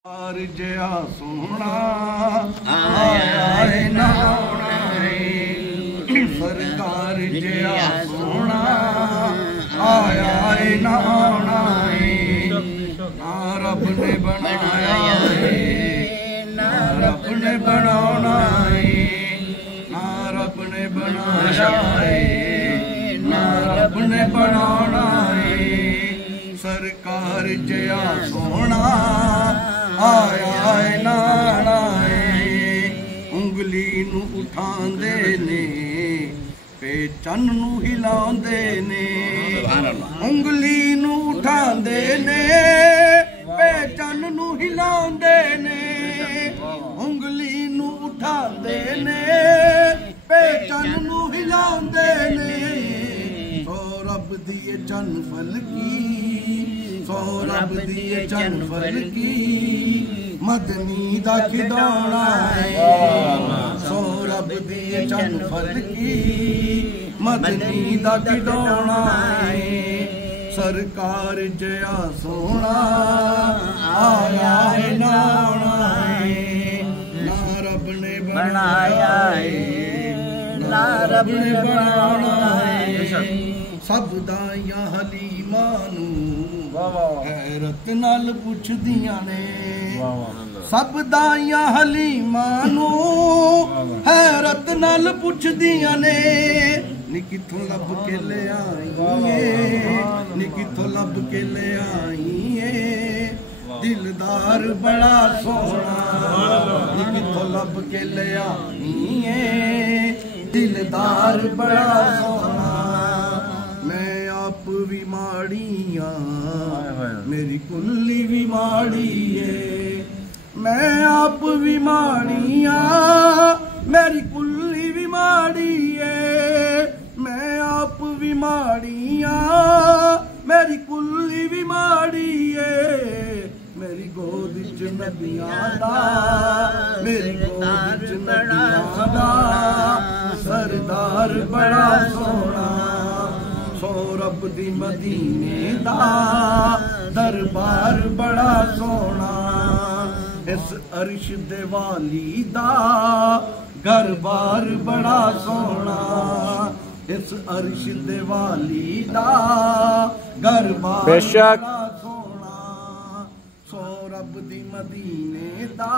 सरकार जया सोना आया है नाना है, सरकार जया सोना आया है नाना है। ना रब ने बनाया है ना रब ने बनाना है, ना रब ने बनाया है ना रब ने बनाना है। सरकार जया सोना आया है नाना है। उंगली नू उठांदे ने पे चन नू हिलांदे ने, उंगली नू उठांदे ने पे चन नू हिलांदे ने, उंगली नू उठांदे ने पे चन नू हिलांदे ने। सो रब दी चन फलकी, सो रब दी चन फलकी मदनी दा खिडौना है। सो रब दी चन फलकी मदनी दा खिडौना है। सरकार जया सोना आया है नाना है। ना रब ने बनाया है ना रब ने बनाना है। सब दाइयां हलीमा नू हैरत नाल पुछदियां ने, सब दाइयां हलीमा नू हैरत नाल पुछदियां ने। नी किथों लब के ले आई है, नी किथों लब के ले आई है, दिलदार बड़ा सोना। नी किथों लब के ले आई है, दिलदार बड़ा सोना। मैं आप भी माड़िया मेरी कुल्ली भी माड़ी है, मैं आप भी माड़िया मेरी कुल्ली भी माड़ी है, मैं आप भी माड़िया मेरी कुल्ली भी माड़ी है। मेरी गोद च नबियां दा, मेरी गोद च नबियां दा सरदार बड़ा सोना। सो रब दी मदीने दा दरबार बड़ा सोना। इस अर्श दे वाली दा घर बार बड़ा सोना, इस अर्श दे वाली दा घर बार बड़ा सोना। सो रब दी मदीने दा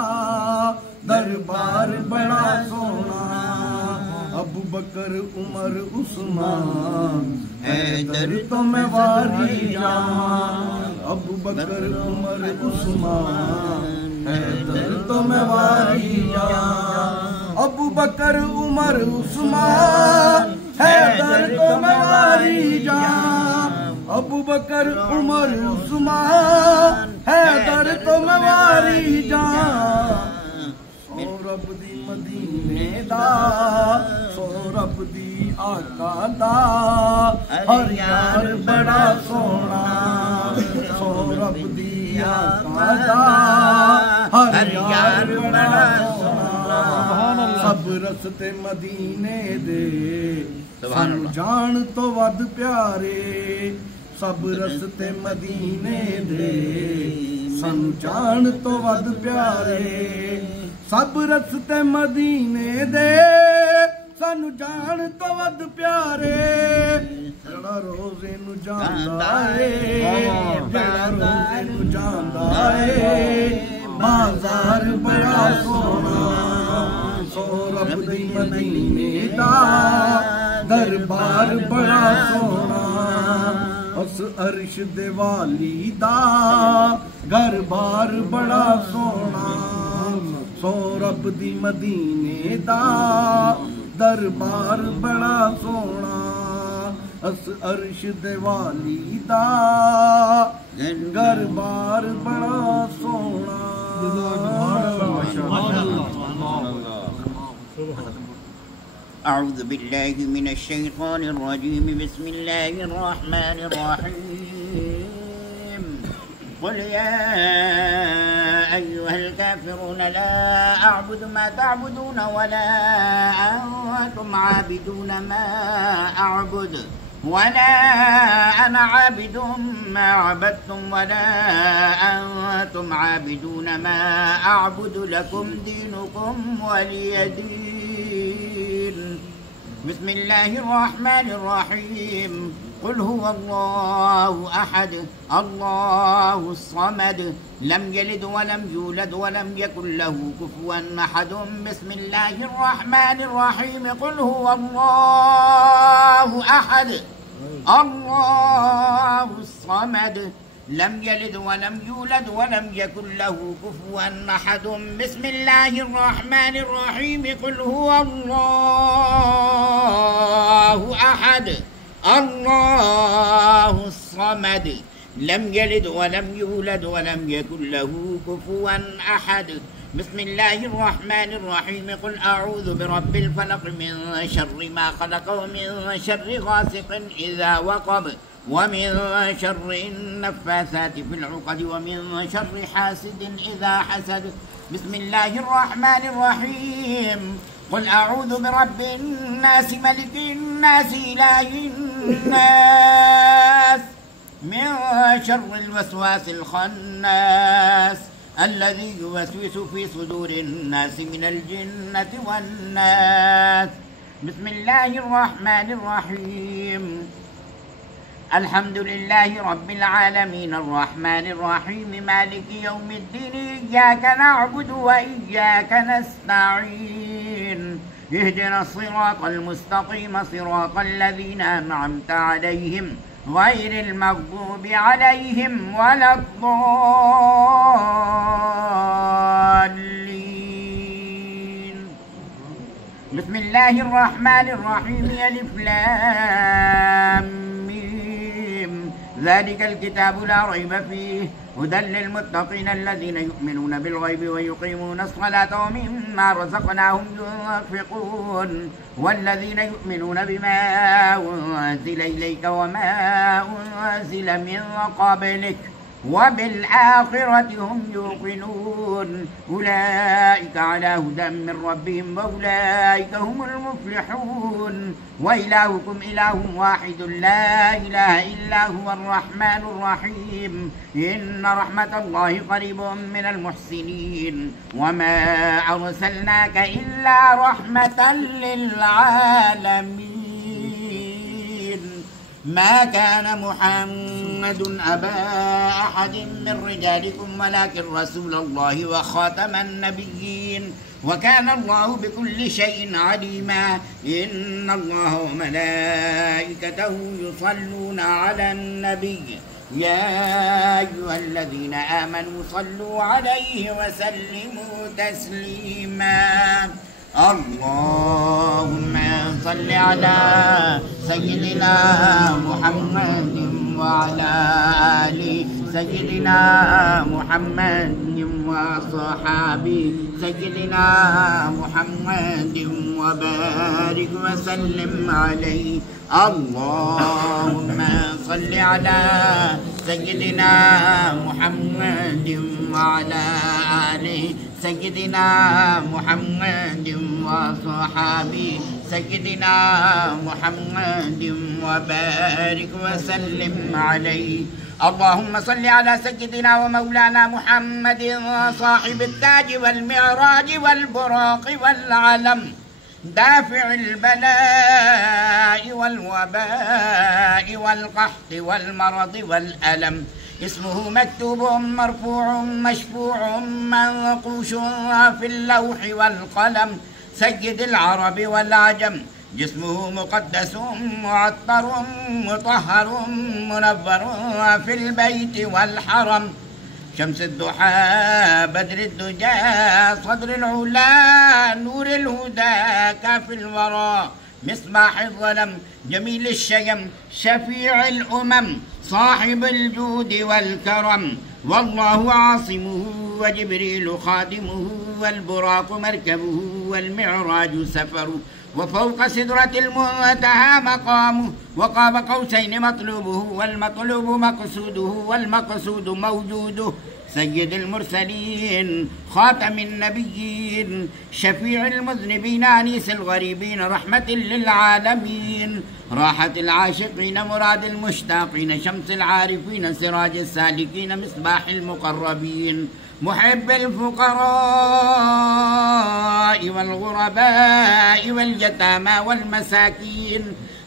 दरबार बड़ा सोना। अबू बकर उमर उस्मान हैदर तो मैं वारी जान, अबू बकर उमर उस्मान हैदर तो मैं वारी जान, अबू बकर उमर उस्मान हैदर तो मैं वारी जान, अबू बकर उमर उस्मान हैदर तो मैं वारी जान। सो रब दी मदीने दा, सो रब दी आका दा हर यार बड़ा सोना। सो रब दी आका दा हर यार बड़ा सोना। सब रस्ते मदीने दे सानू जान तो वध प्यारे, सब रस्ते मदीने दे सानू जान तो वध प्यारे। सब रस्ते मदीने दे सानू जान तो वध प्यारे। जड़ा रोज़े नू जांदा है, जड़ा रोज़े नू जांदा है बाजार बड़ा सोना। सो रब दी मदीने दा दरबार बड़ा सोना। उस अर्श दे वाली दा घर बार बड़ा सोना। सो रब दी मदीने दा दरबार बड़ा सोना। उस अर्श दे वाली दा घर बार बड़ा सोना। أعوذ بالله من الشيطان الرجيم بسم الله الرحمن الرحيم قل يا أيها الكافرون لا أعبد ما تعبدون ولا أنتم عابدون ما أعبد ولا أنا عابد ما عبدتم ولا أنتم عابدون ما أعبد لكم دينكم ولي دين. بسم الله الرحمن الرحيم. قل هو الله أحد الله الصمد لم يلد ولم يولد ولم يكن له كفوا أحد. بسم الله الرحمن الرحيم. قل هو الله أحد الله الصمد لم يلد ولم يولد ولم يكن له كفوا أحد. بسم الله الرحمن الرحيم. قل هو الله أحد الله الصمد لم يلد ولم يولد ولم يكن له كفوا أحد. بسم الله الرحمن الرحيم. قل أعوذ برب الفلق من شر ما خلق ومن شر غاسق إذا وقب ومن شر النفاثات في العقد ومن شر حاسد إذا حسد. بسم الله الرحمن الرحيم. قل أعوذ برب الناس ملك الناس إله الناس من شر الوسواس الخناس الذي يوسوس في صدور الناس من الجنة والناس. بسم الله الرحمن الرحيم. الحمد لله رب العالمين الرحمن الرحيم مالك يوم الدين إياك نعبد وإياك نستعين اهدنا الصراط المستقيم صراط الذين أنعمت عليهم غير المغضوب عليهم ولا الضالين. بسم الله الرحمن الرحيم. ألف لام ميم ذلك الكتاب لا ريب فيه هدى للمتقين الذين يؤمنون بالغيب ويقيمون الصلاة ومما رزقناهم ينفقون والذين يؤمنون بما أنزل إليك وما أنزل من قبلك وبالآخرة هم يوقنون أولئك على هدى من ربهم وأولئك هم المفلحون. وإلهكم إله واحد لا إله إلا هو الرحمن الرحيم إن رحمة الله قريب من المحسنين وما أرسلناك إلا رحمة للعالمين. ما كان محمد أبا أحد من رجالكم ولكن رسول الله وخاتم النبيين وكان الله بكل شيء عليما. إن الله وملائكته يصلون على النبي يا أيها الذين آمنوا صلوا عليه وسلموا تسليما. اللهم صل على سيدنا محمد وعلى آل سيدنا محمد وصحابه سيدنا محمد وبارك وسلم عليه. اللهم صل على سيدنا محمد وعلى آل سيدنا محمد وصحابه سيدنا محمد وبارك وسلم عليه. اللهم صل على سيدنا ومولانا محمد صاحب التاج والمعراج والبراق والعلم دافع البلاء والوباء والقحط والمرض والألم اسمه مكتوب مرفوع مشفوع منقوش في اللوح والقلم سيد العرب والعجم جسمه مقدس معطر مطهر منور في البيت والحرم شمس الضحى بدر الدجى صدر العلا نور الهدى كاف الورى مصباح الظلم جميل الشيم شفيع الأمم صاحب الجود والكرم والله عاصمه وجبريل خادمه والبراق مركبه والمعراج سفره وفوق سدرة المنتهى مقامه وقاب قوسين مطلوبه والمطلوب مقصوده والمقصود موجوده سيد المرسلين خاتم النبيين شفيع المذنبين أنيس الغريبين رحمة للعالمين راحة العاشقين مراد المشتاقين شمس العارفين سراج السالكين مصباح المقربين محب الفقراء والغرباء واليتامى والمساكين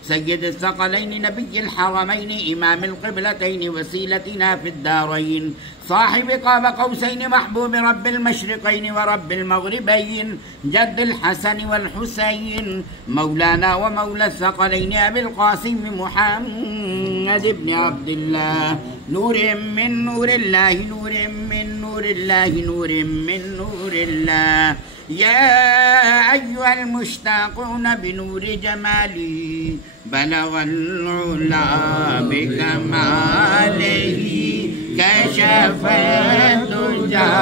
سيد الثقلين نبي الحرمين إمام القبلتين وسيلتنا في الدارين صاحب قاب قوسين محبوب رب المشرقين ورب المغربين جد الحسن والحسين مولانا ومولى الثقلين أبي القاسم محمد بن عبد الله نور من نور الله نور من نور الله نور من نور الله يا أيها المشتاقون بنور جماله بلغ العلا بكماله كشف الدجى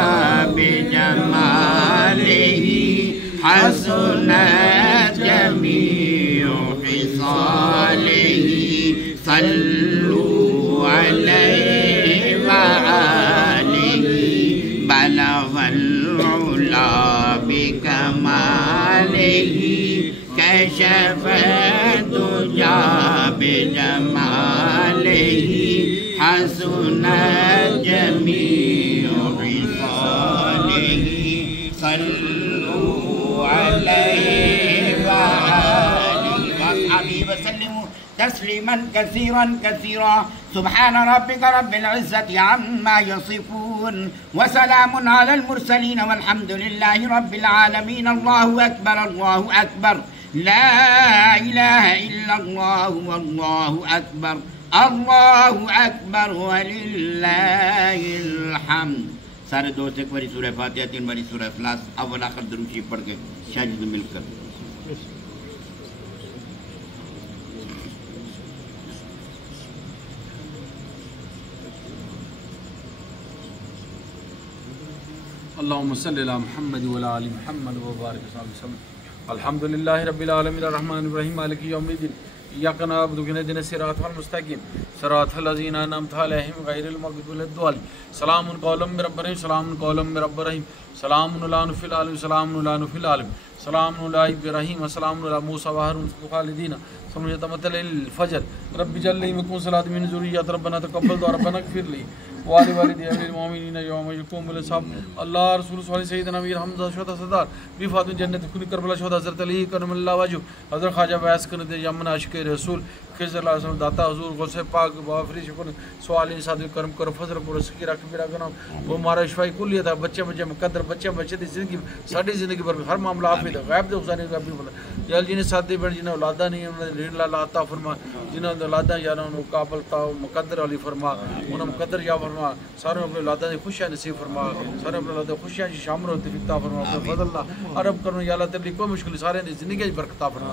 بجماله حسنت جميع خصاله صلوا عليه وآله بلغ العلا بكماله كشف الدجى بجماله حسن جميع خصاله صلوا عليه وآله وصحبه وسلموا تسليما كثيرا كثيرا سبحان ربك رب العزة عما يصفون وسلام على المرسلين والحمد لله رب العالمين الله أكبر الله أكبر لا إله إلا الله والله أكبر الله أكبر ولله الحمد सारे दोस्त एक बारी सूरह फातिहा 3 बारी सूरह इखलास अव्वल आखिर दुरूद शरीफ पढ़ के शाजिद मिलकर अल्लाहुम्मा सल्लि अला मुहम्मद व अला आलि मुहम्मद व बारिक वसल्लम अल्हम्दुलिल्लाहि रब्बिल आलमीन अर्रहमानिर रहीम मालिकि यौमिद्दीन इय्याका नअबुदु व इय्याका नस्तईन सिरातल मुस्तकीम सिरातल लज़ीना अनअमता अलैहिम गैरिल मग़्दूबि अलैहिम सलामुन कौलन मिर रब्बिर रहीम सलामुन कौलन मिर रब्बिर रहीम सलामुन अला नुफ़िल आलमीन सलामुन अला नुफ़िल आलमीन सलामुन अला इब्राहीम व सलामुन अला मूसा व हारून खालिदीन समयतमतल फजर रब्बि जल्ली मकुन सलात मिन ज़ुर्रिय्यत रब्बना तक़ब्बल दुआ रब्बना इग़फिर ली वाली वालिदी अमीर मोमिनीन यौम यक़ूमुल हिसाब अल्लाह रसूल सैयदना अमीर हमजा शोदा सरदार बी फातिमा जन्नत खुनी करबला शोदा हज़रत अली करमल्लाहु वजहु हज़रत ख्वाजा वैस करन दे यमन आशिक़ रसूल खिज़र अलैहि दाता हुजूर गौसे पाक वाफरी शुक्र सवाल इंसाद करम करो फजल करो सकीरा कबीरा गुनाह वो मारा शफाई कुल्लियत बच्चे बच्चे मुकद्दर बच्चे बच्चे दी जिंदगी साडी जिंदगी पर हर मामला आप दा गैब दे हुसैन का भी बोला या जिन्हें सादे बन जिन्हें औलादा नहीं उन्हें ऋण ला अता फरमा जिन्हें औलादा या उन्हें काबल ता मुकद्दर अली फरमा उन्हें मुकद्दर या फरमा सारे अपने औलादा ने खुशियां नसीब फरमा सारे अपने औलादा खुशियां शामिल होते फिता फरमा अपने फजल ला अरब करो या अल्लाह तेरी कोई मुश्किल सारे दी जिंदगी दी बरकत फरमा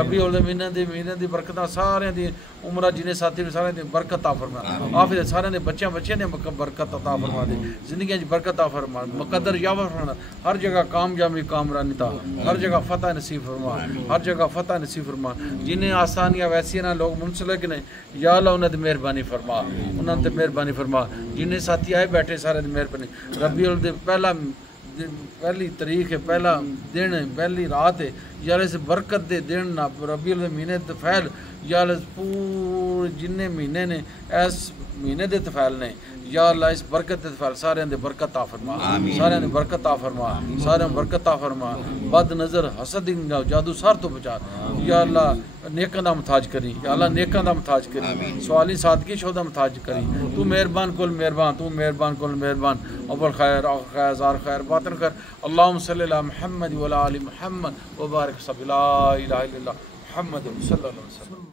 रब्बी और महीने दी बरकत सारे दी उम्र जिन्हें साथी सारे दी बरकत अता फरमा आफिद सारे ने बच्चे ने बरकत अता फरमा दे जिंदगी दी बरकत अता फरमा मुकद्दर या फरमा हर जगह कामयाबी कामरानी ता हर जगह फतह नसीब फरमा हर जगह फतह नसीब फरमा जिन्हें आसानियां वैसी ना लोग मुंसलिक ने या अल्लाह उन्हें मेहरबानी फरमा उन्हें ते मेहरबानी फरमा जिन्हें साथी आए बैठे सारे दी मेहरबानी रब्बी उल दे पहली तारीख है पहला दिन है पहली रात है यार इस बरकत दे दिन ना रब्बी उल महीने तफैल यार पूरे जिन्ने महीने ने इस महीने दे तफैल ने या अल्लाह इस बरकत दे तफैल सारे दे बरकत ता फरमा सारे ने बरकत ता फरमा सारे बरकत ता फरमा बद नजर हसद जादू सार तो बचा या अल्लाह नेकां दा मुताज करी या अल्लाह नेकां दा मुताज करी सवाली सादगी शोदा मुताज करी तू मेहरबान कुल मेहरबान तू मेहरबान कुल मेहरबान अव्वल खैर आखिर खैर ज़ाहिर खैर बातिन खैर अल्लाहुम्मा सल्लि अला मुहम्मद व अला आलि मुहम्मद व बारिक ला इलाहा इल्लल्लाह मुहम्मद सल्लल्लाहु अलैहि वसल्लम।